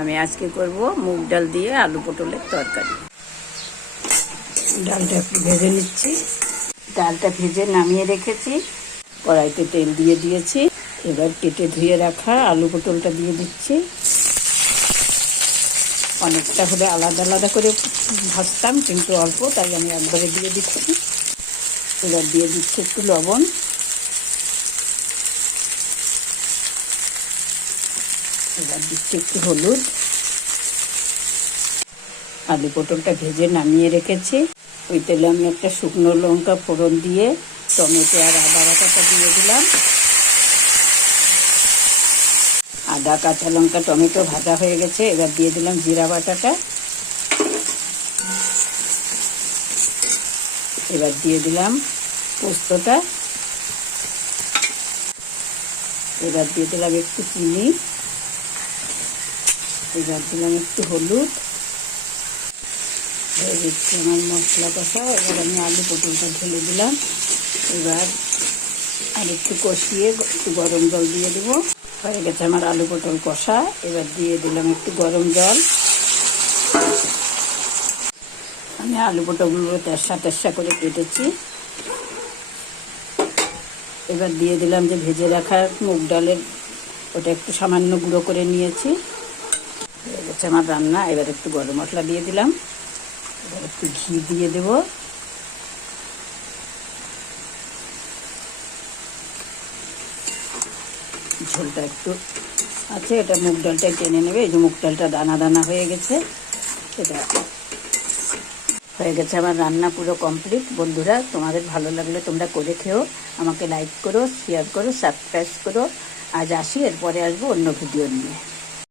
আমি আজকে করব মুগ ডাল দিয়ে আলু পটলের তরকারি। ডালটা একটু ভেজে নিচ্ছি। ডালটা ভেজে নামিয়ে রেখেছি, কড়াইতে তেল দিয়ে দিয়েছি। এবার কেটে ধুয়ে রাখা আলু পটলটা দিয়ে দিচ্ছি। অনেকটা হলে আলাদা আলাদা করে ভাজতাম, কিন্তু অল্প, তাই আমি একবারে দিয়ে দিচ্ছি। এবার দিয়ে দিচ্ছি একটু লবণ, এবার দিচ্ছি একটু হলুদ। আলু পটলটা ভেজে নামিয়ে রেখেছি। ওই তেলে আমি একটা শুকনো লঙ্কা ফোড়ন দিয়ে টমেটো আর আদা বাটাটা দিয়ে দিলাম। আদা, কাঁচা লঙ্কা, টমেটো ভাজা হয়ে গেছে। এবার দিয়ে দিলাম জিরা বাটাটা। এবার দিয়ে দিলাম পোস্তটা। এবার দিয়ে দিলাম একটু চিনি। এবার দিলাম একটু হলুদ। হয়ে দিচ্ছি আমার মশলা কষা। এবার আমি আলু পটলটা ঢেলে দিলাম। এবার আর একটু কষিয়ে একটু গরম জল দিয়ে দেবো। হয়ে গেছে আমার আলু পটল কষা। এবার দিয়ে দিলাম একটু গরম জল। আমি আলু পটলগুলো তেরসা তেরসা করে কেটেছি। এবার দিয়ে দিলাম যে ভেজে রাখা মুগ ডালের, ওটা একটু সামান্য গুঁড়ো করে নিয়েছি। হয়ে গেছে আমার রান্না। এবার একটু গরম মশলা দিয়ে দিলাম। এবার একটু ঘি দিয়ে দেব। ঝোলটা একটু আছে, এটা মুগ ডালটা টেনে নেবে। এই যে মুগ ডালটা দানা দানা হয়ে গেছে। এটা হয়ে গেছে আমার রান্না পুরো কমপ্লিট। বন্ধুরা, তোমাদের ভালো লাগলে তোমরা করে খেও। আমাকে লাইক করো, শেয়ার করো, সাবস্ক্রাইব করো। আজ আসি, এরপরে আসবো অন্য ভিডিও নিয়ে।